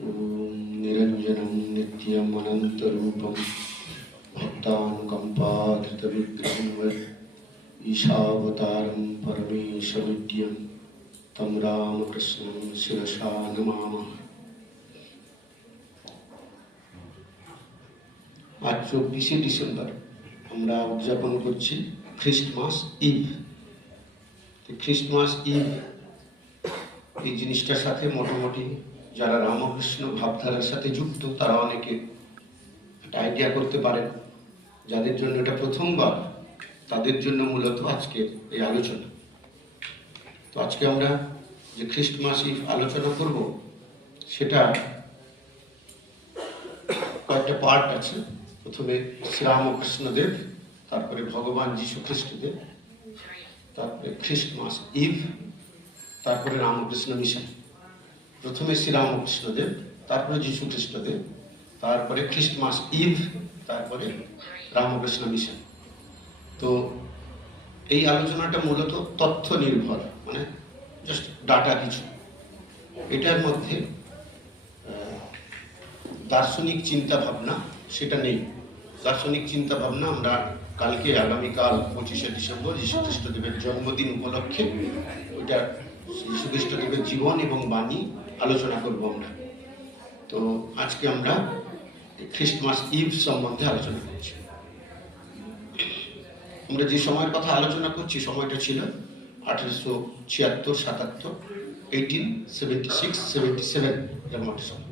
ओम निरंजनं नित्यम् अनन्तरूपं भक्तानुकम्पाधृतविग्रहं वै ईशावतारं परमेशमिड्यं तं रामकृष्णं शिरसा नमामः। आज 24 ডিসেম্বর আমরা উদযাপন করছি খ্রিস্টমাস ইভ। খ্রিস্টমাস ইভ এই জিনিসটার সাথে মোটামুটি যারা রামকৃষ্ণ ভাবধারার সাথে যুক্ত তারা অনেকে একটা আইডিয়া করতে পারেন। যাদের জন্য এটা প্রথমবার তাদের জন্য মূলত আজকে এই আলোচনা। তো আজকে আমরা যে খ্রিস্টমাস ইভ আলোচনা করব সেটা কয়েকটা পার্ট আছে। প্রথমে শ্রীরামকৃষ্ণদেব, তারপরে ভগবান যীশু খ্রিস্টদেব, তারপরে খ্রিস্টমাস ইভ, তারপরে রামকৃষ্ণ মিশন। প্রথমে শ্রীরামকৃষ্ণদেব, তারপরে যীশু খ্রিস্টদেব, তারপরে খ্রিস্টমাস ইভ, তারপরে রামকৃষ্ণ মিশন। তো এই আলোচনাটা মূলত তথ্য নির্ভর, মানে জাস্ট ডাটা কিছু। এটার মধ্যে দার্শনিক চিন্তা ভাবনা সেটা নেই। দার্শনিক চিন্তা ভাবনা আমরা কালকে আগামীকাল 25শে ডিসেম্বর যীশু খ্রিস্টদেবের জন্মদিন উপলক্ষে ওইটা যীশু খ্রিস্টদেবের জীবন এবং বাণী আলোচনা করব আমরা। তো আজকে আমরা খ্রিস্টমাস ইভ সম্বন্ধে আলোচনা করছি। আমরা যে সময়ের কথা আলোচনা করছি সময়টা ছিল 1876-77, 1876-77 এরকম একটা সময়।